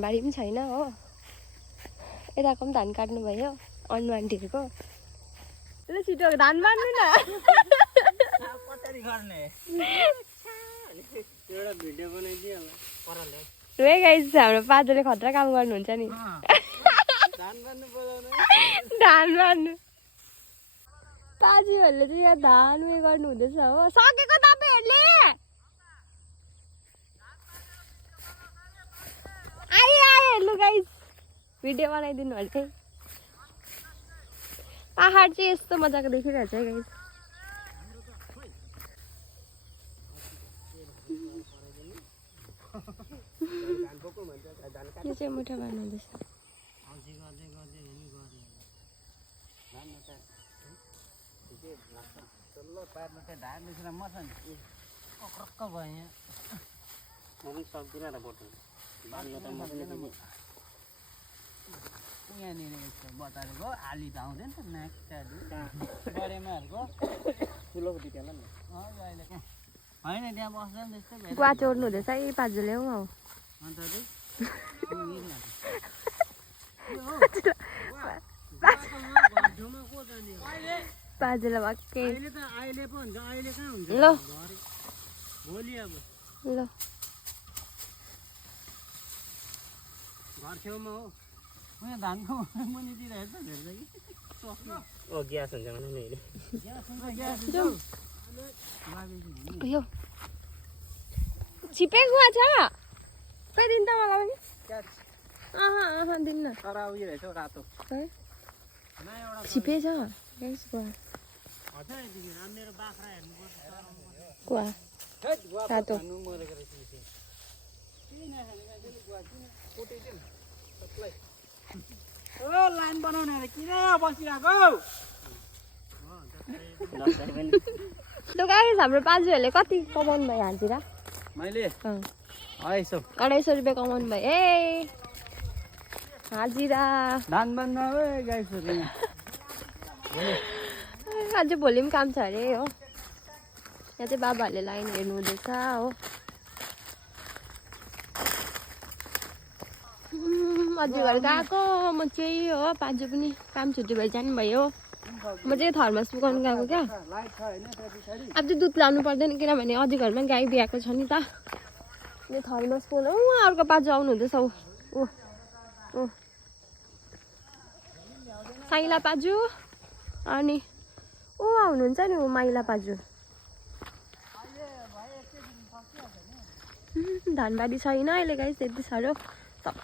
बारी पनि छैन हो। यताको पनि धान काट्नु भयो अनु आन्टीहरूको। ल छिटो धान बाँड्नु न। कसरी गर्ने एउटा भिडियो बनाइदियो परले। रे गाइस हाम्रो पाजोले खतरा काम गर्नुहुन्छ नि। धान बाँड्नु बोलाउनु। धान बाँड्नु पाजीहरूले चाहिँ यहाँ धान उयो गर्नु हुँदैछ हो। सकेको तपाईँहरूले आए हेर्नु गाइस भिडियो बनाइदिनु होला है। पहाड चाहिँ यस्तो मजाको देखिरहेछ है गाइस। यो चाहिँ मुठा बार्नु हुँदैछ। बताएको आली त आउँदैन नाकहरूको ठुलो होइन त्यहाँ बस्दा पनि त्यस्तै गुवा चोर्नु हुँदैछ है पाजुले हौ। अन्त पाजुले भक्कै अहिले पो हुन्छ अहिले कहाँ हुन्छ ल भोलि अब ल घर छेउमा हो उयो धानको मुनितिर हेर्छ हेर्छ कि ओ ग्यास हुन्छ भने नि यो छिपे गुवा छ खै दिन त मलाई पनि दिन्न तर उयो रहेछ रातो छिपे छ गुवा रातो लाइन बनाउने किन बसिरहेको हाम्रो पाजुहरूले कति कमाउनु भयो हाजिर मैले 250 रुपियाँ कमाउनु भयो ए हाजिरा धान बाँध्न अझै भोलि पनि काम छ अरे हो। यहाँ चाहिँ बाबाहरूले लाइन हेर्नु हुँदैछ हो। अझै घर गएको म चाहिँ हो। पाजु पनि काम छुट्टी भइ जानुभयो। म चाहिँ थर्मस पुकाउनु गएको क्या। अब चाहिँ दुध लाउनु पर्दैन किनभने अझै घरमा गाई बिहाएको छ नि त। यो थर्मस पुकाउनु अर्को पाजु आउनु हुँदैछ ऊ साइला पाजु अनि ऊ आउनुहुन्छ नि ऊ माइला पाजु। धानबारी छैन अहिले गाइस त्यति साह्रो सबै